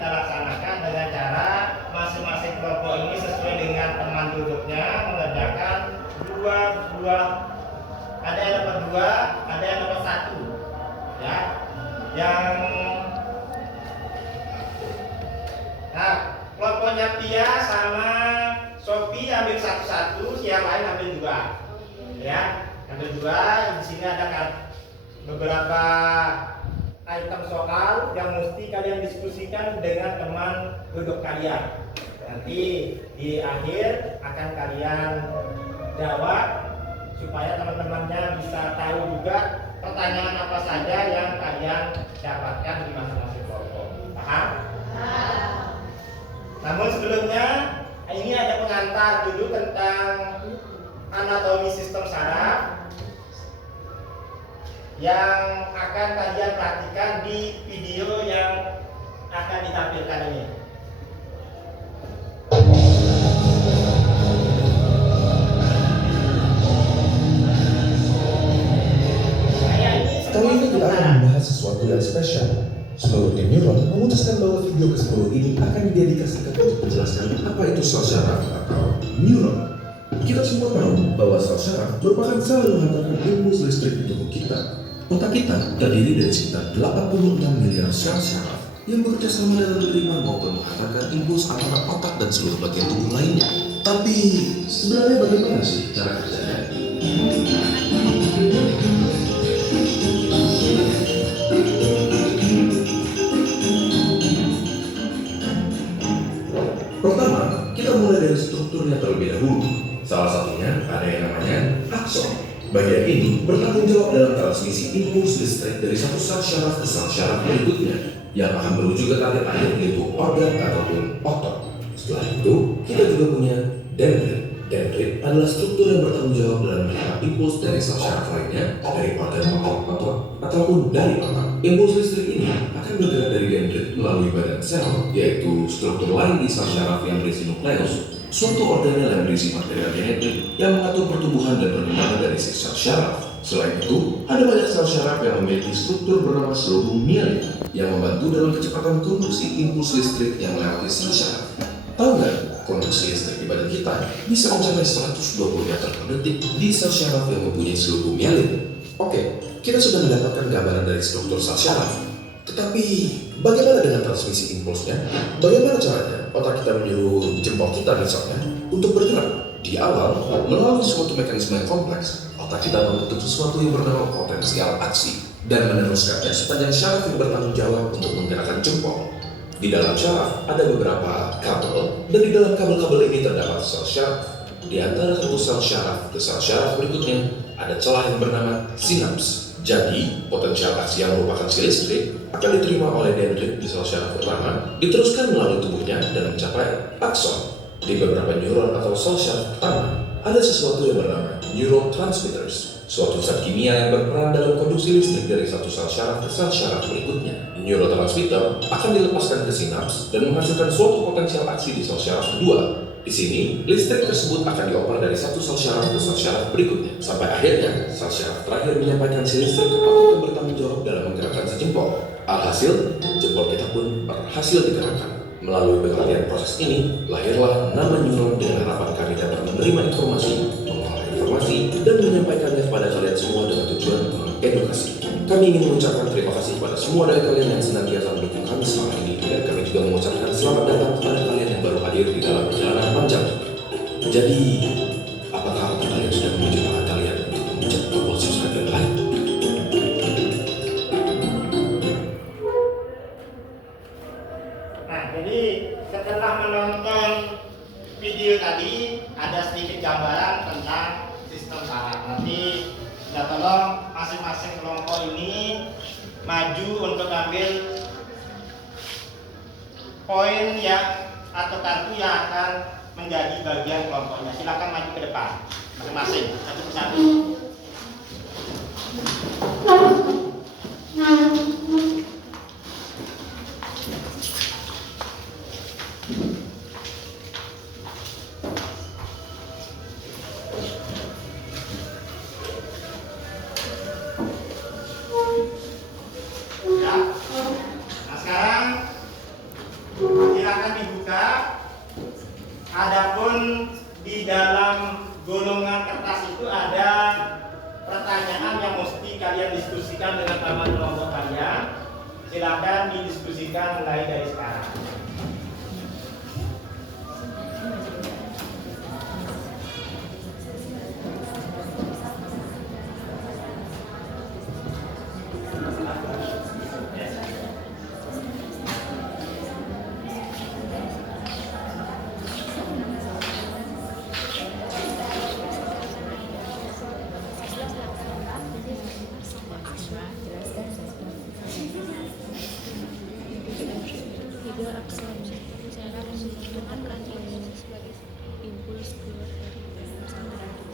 kita laksanakan dengan cara masing-masing kelompok ini sesuai dengan teman duduknya mengerjakan dua buah, ada yang dapat 2, ada yang dapat 1 ya. Nah, kelompoknya Pia sama Sophie ambil satu-satu, yang lain ambil 2 ya, ambil 2. Di sini ada beberapa item soal yang mesti kalian diskusikan dengan teman duduk kalian. Nanti di akhir akan kalian jawab supaya teman-temannya bisa tahu juga pertanyaan apa saja yang kalian dapatkan di masing-masing kelompok. Paham? Namun sebelumnya ini ada pengantar dulu tentang anatomi sistem saraf yang akan kalian perhatikan di video yang akan ditampilkan ini. Kali ini kita akan membahas sesuatu yang spesial. Seluruh tim neuron memutuskan bahwa video ke-10 ini akan didedikasikan untuk menjelaskan apa itu sel syaraf atau neuron. Kita semua tahu bahwa sel syaraf merupakan sel yang menghantarkan impuls listrik di tubuh kita. Otak kita terdiri dari sekitar 86 miliar sel syaraf yang bekerja sama dalam menerima maupun menghantarkan impuls antara otak dan seluruh bagian tubuh lainnya. Tapi sebenarnya bagaimana sih cara kerjanya? Pertama, kita mulai dari strukturnya terlebih dahulu. Salah satunya ada yang namanya akson. Bagian ini bertanggung jawab dalam transmisi impuls listrik dari satu sel syaraf ke sel syaraf berikutnya yang akan menuju ke target akhir yaitu organ ataupun otot. Setelah itu, kita juga punya dendrit. Dendrit adalah struktur yang bertanggung jawab dalam menerima impuls dari sel syaraf lainnya, dari organ otot ataupun dari otak. Impuls listrik ini akan bergerak dari dendrit melalui badan sel, yaitu struktur lain di sel syaraf yang berisi nukleus, suatu organel yang berisi material genetik yang mengatur pertumbuhan dan perkembangan dari si sel syaraf. Selain itu, ada banyak sel syaraf yang memiliki struktur bernama selubung mielin yang membantu dalam kecepatan konduksi impuls listrik yang melewati sel syaraf. Tahu nggak, konduksi listrik di badan kita bisa mencapai 120 meter per detik di sel syaraf yang mempunyai selubung mielin. Oke, kita sudah mendapatkan gambaran dari struktur sel syaraf. Tetapi, bagaimana dengan transmisi impulsnya? Bagaimana caranya otak kita menyuruh jempol kita misalnya untuk bergerak? Di awal, melalui suatu mekanisme yang kompleks, otak kita membentuk sesuatu yang bernama potensial aksi dan meneruskannya sepanjang syaraf yang bertanggung jawab untuk menggerakkan jempol. Di dalam syaraf ada beberapa kabel, dan di dalam kabel-kabel ini terdapat sel syaraf. Di antara satu sel syaraf ke sel syaraf berikutnya ada celah yang bernama sinaps. Jadi, potensial aksi yang merupakan si listrik akan diterima oleh dendrit di sel syaraf pertama, diteruskan melalui tubuhnya dan mencapai akson. Di beberapa neuron atau sel syaraf pertama, ada sesuatu yang bernama neurotransmitters, suatu zat kimia yang berperan dalam konduksi listrik dari satu sel syaraf ke sel syaraf berikutnya. Neurotransmitter akan dilepaskan ke sinaps dan menghasilkan suatu potensial aksi di sel syaraf kedua. Di sini, listrik tersebut akan dioper dari satu sel syaraf ke sel syaraf berikutnya, sampai akhirnya sel syaraf terakhir menyampaikan si listrik ke otot yang bertanggung jawab dalam menggerakkan si jempol. Alhasil, jempol kita pun berhasil digerakkan. Melalui pengertian proses ini, lahirlah nama neuron dengan harapan kami dapat menerima informasi, mengolah informasi, dan menyampaikannya kepada kalian semua dengan tujuan mengedukasi. Kami ingin mengucapkan terima kasih kepada semua dari kalian yang senantiasa mendukung kami selama ini, dan kami juga mengucapkan selamat datang kepada kalian yang baru hadir di dalam perjalanan panjang. Jadi, apakah kalian sudah menuju tangan kalian untuk memencet tombol subscribe dan like? Nah, jadi setelah menonton video tadi ada sedikit gambaran tentang sistem saraf. Nanti kita tolong masing-masing kelompok ini maju untuk ambil poin yang atau kartu yang akan menjadi bagian kelompoknya. Silakan maju ke depan masing-masing satu persatu. Ya. Nah, sekarang Adapun di dalam golongan kertas itu ada pertanyaan yang mesti kalian diskusikan dengan teman kelompok kalian. Silakan didiskusikan mulai dari sekarang. Tiga aksara cara menggunakan ini sebagai impuls keluar dari persaudaraan.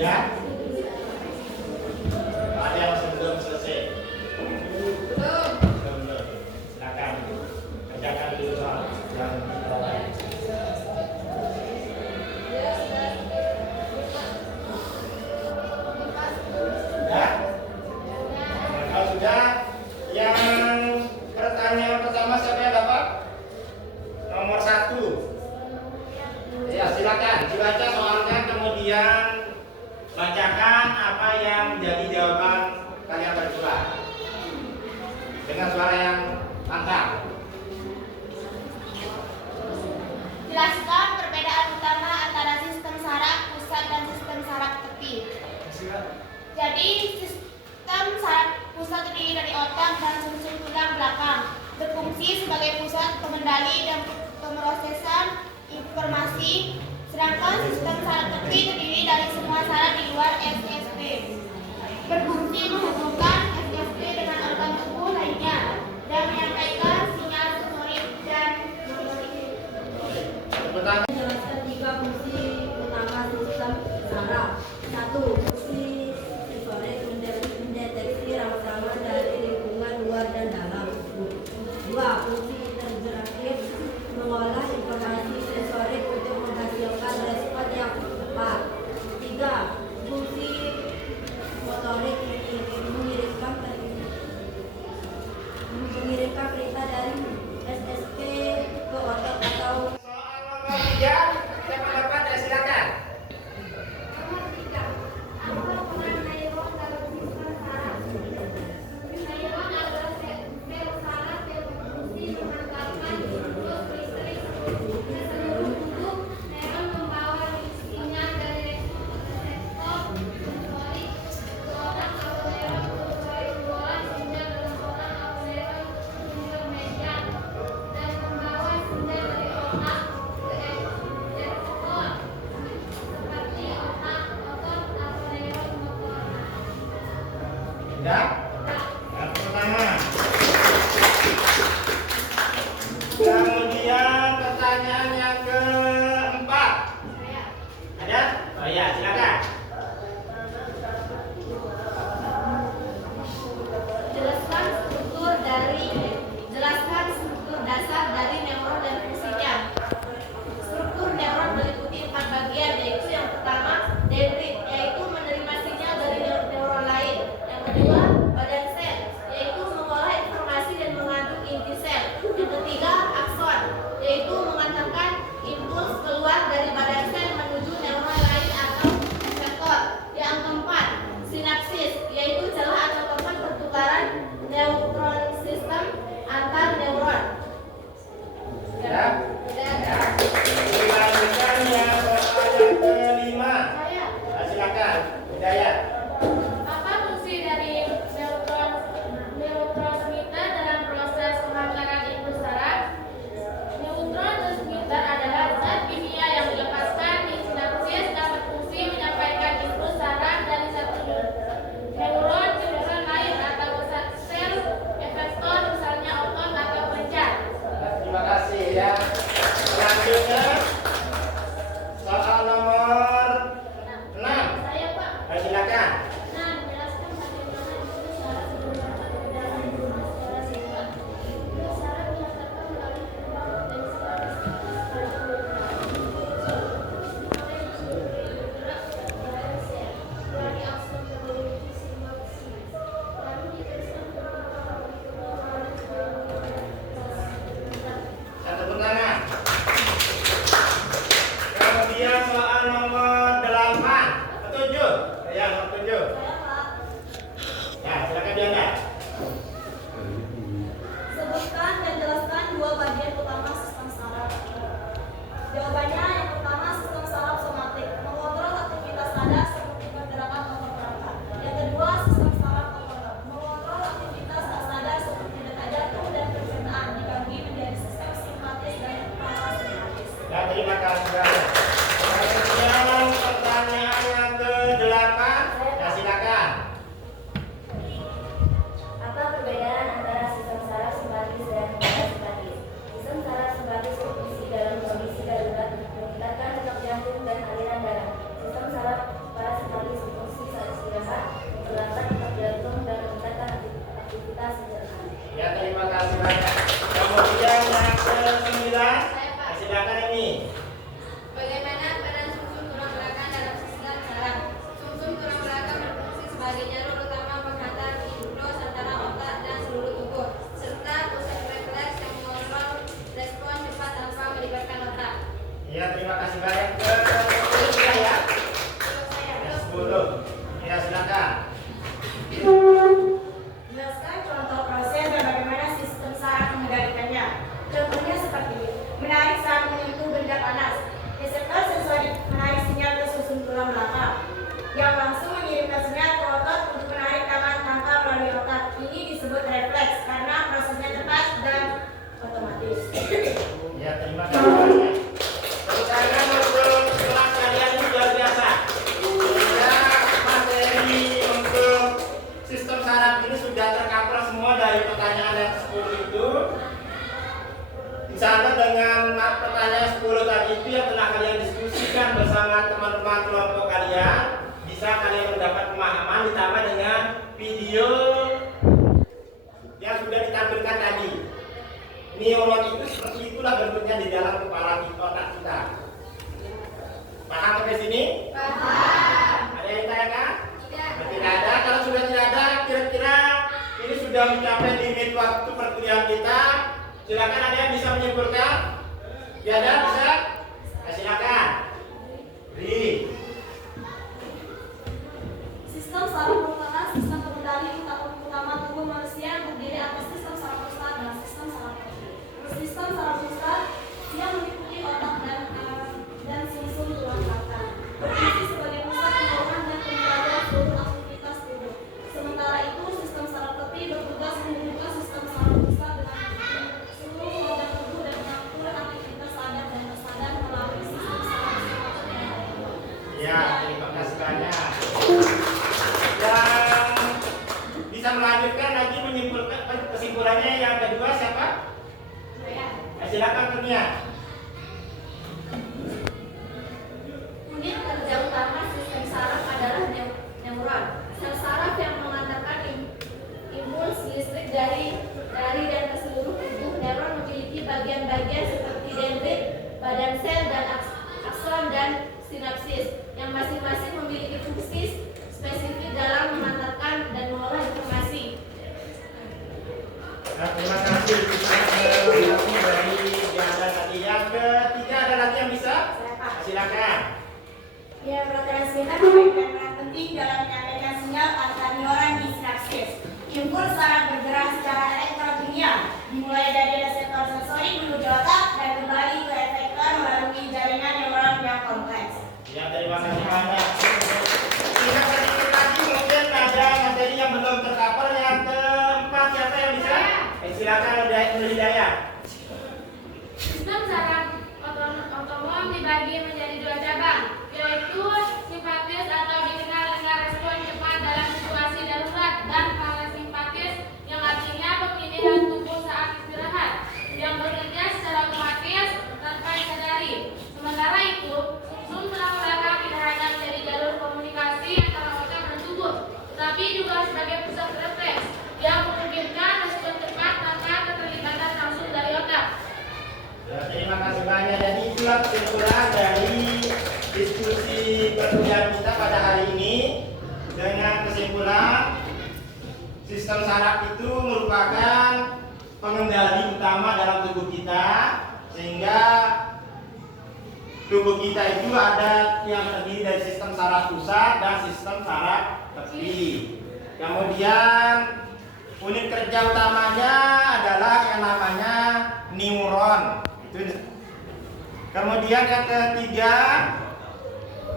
Ya? Ada yang belum selesai? Belum. Silakan kerjakan dulu soal yang lain. Ya? Kalau sudah, yang pertanyaan pertama siapa yang dapat? Nomor 1. Ya, silakan dibaca soalnya, kemudian bacakan apa yang menjadi jawaban kalian berdua dengan suara yang lantang. Jelaskan perbedaan utama antara sistem saraf pusat dan sistem saraf tepi. Jadi sistem saraf pusat terdiri dari otak dan sumsum tulang belakang, berfungsi sebagai pusat pengendali dan pemrosesan informasi. Sedangkan sistem saraf tepi terdiri dari semua saraf di luar SST, berfungsi menghubungkan SST dengan organ tubuh lainnya dan menyampaikan sinyal sensorik dan motorik. Pertanyaan. Menjelaskan 3 fungsi utama sistem saraf. 1. Fungsi sensorik mendeteksi rangsangan dari lingkungan luar dan dalam tubuh. 2. Fungsi integratif mengolah informasi sensorik untuk menghasilkan respon yang tepat. 3. Fungsi motorik mengirimkan disebut refleks karena prosesnya cepat dan otomatis. Ya, terima kasih. Karena untuk kelas kalian ini luar biasa. Sehingga materi untuk sistem saraf ini sudah tercover semua dari pertanyaan yang 10 itu. Insya Allah dengan pertanyaan 10 tadi itu yang telah kalian diskusikan bersama teman-teman kelompok kalian, bisa kalian mendapat pemahaman ditambah dengan video yang sudah ditampilkan tadi. Neuron itu seperti itulah bentuknya di dalam kepala kita, otak kita. Paham sampai sini? Paham. Ada yang ditanyakan? Tidak. Tidak ada. Kalau sudah tidak ada, kira-kira ini sudah mencapai limit waktu perkuliahan kita. Silakan ada yang bisa menyimpulkan? Ya ada, bisa? Ya, silakan. Beri. Sistem saraf merupakan sistem pengendali utama tubuh manusia yang terdiri atas sistem saraf pusat dan sistem saraf tepi. Sistem saraf pusat yang meliputi otak dan sumsum tulang belakang, berfungsi sebagai pusat pengurangan dan pengendalian seluruh aktivitas tubuh. Sementara itu, sistem saraf tepi bertugas menghubungkan sistem saraf pusat dengan seluruh organ tubuh dan mengatur aktivitas sadar dan tersadar melalui sistem saraf pusat yang lainnya. Ya, terima kasih banyak. Yang bisa melanjutkan lagi menyimpulkan kesimpulannya yang kedua siapa? Ya, silakan Kurnia. Unit kerja utama sistem saraf adalah neuron. Sel saraf yang mengantarkan impuls listrik dari dan ke seluruh tubuh. Neuron memiliki bagian-bagian seperti dendrit, badan sel, dan akson dan sinapsis, yang masing-masing memiliki fungsi spesifik dalam mengantarkan dan mengolah informasi. Nah, terima kasih dari Janda tadi. Yang ketiga ada lagi yang bisa? Silakan. Neurotransmitter memainkan peran penting dalam menyampaikan sinyal antar neuron di sinapsis. Impuls saraf bergerak secara elektrokimia, dimulai dari reseptor sensorik menuju otak dan kembali ke efektor melalui jaringan neuron yang kompleks. Ya, terima kasih banyak. Singkat sedikit lagi mungkin ada materi yang belum tercover. Yang keempat siapa yang bisa? Silakan Hidayah. Sistem saraf otonom dibagi menjadi dua cabang, yaitu simpatis atau dikenal dengan respon cepat dalam situasi darurat, dan parasimpatis yang artinya pemindahan tubuh saat istirahat, yang bekerja secara otomatis tanpa disadari. Sementara itu, sumsum tulang belakang tidak hanya menjadi jalur komunikasi antara otak dan tubuh, tetapi juga sebagai pusat refleks yang memungkinkan respon cepat tanpa keterlibatan langsung dari otak. Ya, terima kasih banyak. Jadi itulah kesimpulan dari diskusi perkuliahan kita pada hari ini. Dengan kesimpulan, sistem saraf itu merupakan pengendali utama dalam tubuh kita, sehingga tubuh kita itu ada yang terdiri dari sistem saraf pusat dan sistem saraf tepi. Kemudian unit kerja utamanya adalah yang namanya neuron. Kemudian yang ketiga,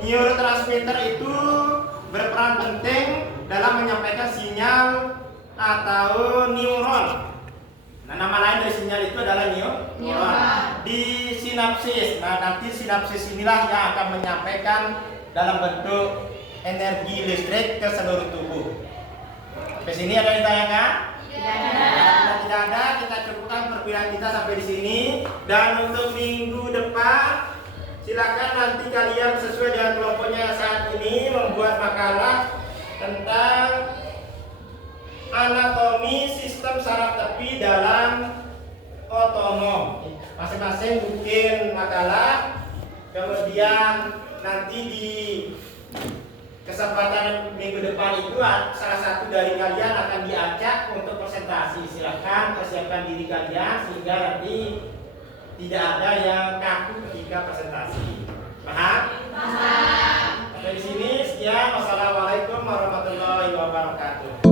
neurotransmitter itu berperan penting dalam menyampaikan sinyal atau neuron. Nah, nama lain dari sinyal itu adalah neuron di sinapsis. Nah, nanti sinapsis inilah yang akan menyampaikan dalam bentuk energi listrik ke seluruh tubuh. Sampai sini ada yang ditanyakan? Tidak ada, kita cukupkan perkuliahan kita sampai di sini. Dan untuk minggu depan, silakan nanti kalian sesuai dengan kelompoknya saat ini membuat makalah tentang anatomi sistem saraf tepi dalam otonom. Masing-masing bikin makalah, kemudian nanti di kesempatan minggu depan itu salah satu dari kalian akan diajak untuk presentasi. Silahkan persiapkan diri kalian sehingga nanti tidak ada yang kaku ketika presentasi. Paham? Paham. Sampai di sini sekian. Wassalamualaikum warahmatullahi wabarakatuh.